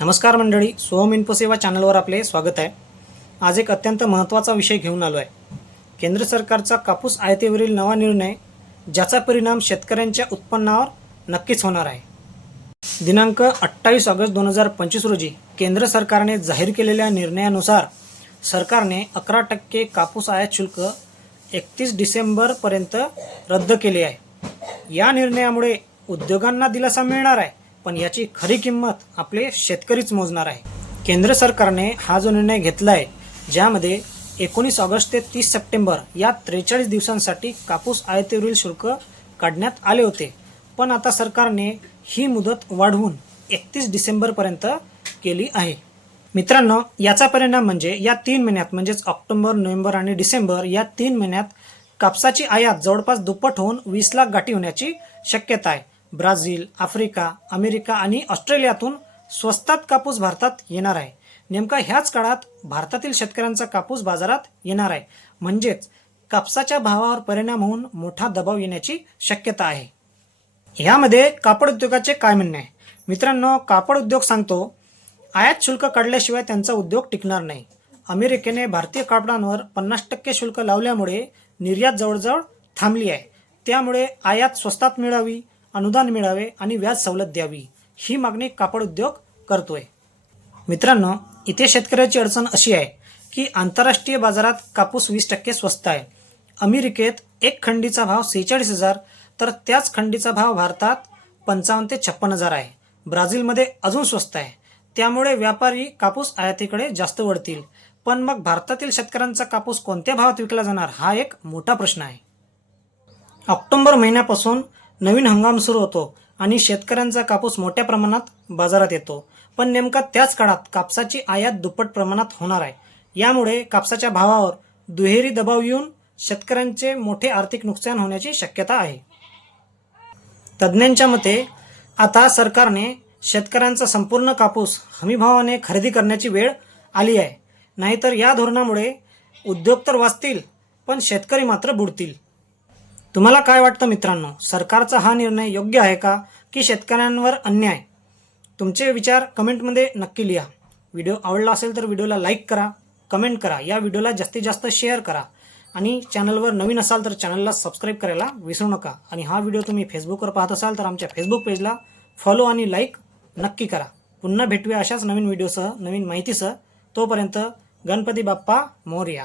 नमस्कार मंडळी सोहम इन्फोसेवा चॅनलवर आपले स्वागत आहे. आज एक अत्यंत महत्त्वाचा विषय घेऊन आलो आहे. केंद्र सरकारचा कापूस आयतीवरील नवा निर्णय ज्याचा परिणाम शेतकऱ्यांच्या उत्पन्नावर नक्कीच होणार आहे. दिनांक अठ्ठावीस ऑगस्ट दोन हजार पंचवीस रोजी केंद्र सरकारने जाहीर केलेल्या निर्णयानुसार सरकारने अकरा टक्के कापूस आयात शुल्क एकतीस डिसेंबरपर्यंत रद्द केले आहे. या निर्णयामुळे उद्योगांना दिलासा मिळणार आहे. पण याची खरी किंमत आपले शेतकरीच मोजणार आहे. केंद्र सरकारने हा जो निर्णय घेतला आहे ज्यामध्ये एकोणीस ऑगस्ट ते तीस सप्टेंबर या त्रेचाळीस दिवसांसाठी कापूस आयातीवरील शुल्क काढण्यात आले होते. पण आता सरकारने ही मुदत वाढवून एकतीस डिसेंबरपर्यंत केली आहे. मित्रांनो याचा परिणाम म्हणजे या तीन महिन्यात म्हणजेच ऑक्टोबर नोव्हेंबर आणि डिसेंबर या तीन महिन्यात कापसाची आयात जवळपास दुप्पट होऊन वीस लाख गाठी होण्याची शक्यता आहे. ब्राझील आफ्रिका अमेरिका आणि ऑस्ट्रेलियातून स्वस्तात कापूस भारतात येणार आहे. नेमका ह्याच काळात भारतातील शेतकऱ्यांचा कापूस बाजारात येणार आहे. म्हणजेच कापसाच्या भावावर परिणाम होऊन मोठा दबाव येण्याची शक्यता आहे. ह्यामध्ये कापड उद्योगाचे काय म्हणणे? आहे मित्रांनो कापड उद्योग सांगतो आयात शुल्क काढल्याशिवाय त्यांचा उद्योग टिकणार नाही. अमेरिकेने भारतीय कापडांवर पन्नास टक्के शुल्क लावल्यामुळे निर्यात जवळजवळ थांबली आहे. त्यामुळे आयात स्वस्तात मिळावी अनुदान मिळावे आणि व्याज सवलत द्यावी ही मागणी कापड उद्योग करतोय. मित्रांनो इथे शेतकऱ्याची अडचण अशी आहे की आंतरराष्ट्रीय बाजारात कापूस वीस टक्के स्वस्त आहे. अमेरिकेत एक खंडीचा भाव सेहेचाळीस हजार तर त्याच खंडीचा भाव भारतात पंचावन्न ते छप्पन हजार आहे. ब्राझीलमध्ये अजून स्वस्त आहे. त्यामुळे व्यापारी कापूस आयातीकडे जास्त वळतील. पण मग भारतातील शेतकऱ्यांचा कापूस कोणत्या भावात विकला जाणार हा एक मोठा प्रश्न आहे. ऑक्टोबर महिन्यापासून नवीन हंगाम सुरू होतो आणि शेतकऱ्यांचा कापूस मोठ्या प्रमाणात बाजारात येतो. पण नेमका त्याच काळात कापसाची आयात दुप्पट प्रमाणात होणार आहे. यामुळे कापसाच्या भावावर दुहेरी दबाव येऊन शेतकऱ्यांचे मोठे आर्थिक नुकसान होण्याची शक्यता आहे. तज्ज्ञांच्या मते आता सरकारने शेतकऱ्यांचा संपूर्ण कापूस हमीभावाने खरेदी करण्याची वेळ आली आहे. नाहीतर या धोरणामुळे उद्योग तर वाचतील पण शेतकरी मात्र बुडतील. तुम्हाला काय वाटतं मित्रांनो? सरकारचा हा निर्णय योग्य आहे का? की शेतकऱ्यांवर अन्याय? तुमचे विचार कमेंटमध्ये नक्की लिहा. व्हिडिओ आवडला असेल तर व्हिडिओला लाईक करा कमेंट करा या व्हिडिओला जास्तीत जास्त शेअर करा. आणि चॅनलवर नवीन असाल तर चॅनलला सबस्क्राईब करायला विसरू नका. आणि हा व्हिडिओ तुम्ही फेसबुकवर पाहत असाल तर आमच्या फेसबुक पेजला फॉलो आणि लाईक नक्की करा. पुन्हा भेटूया अशाच नवीन व्हिडिओसह नवीन माहितीसह. तोपर्यंत गणपती बाप्पा मोरया.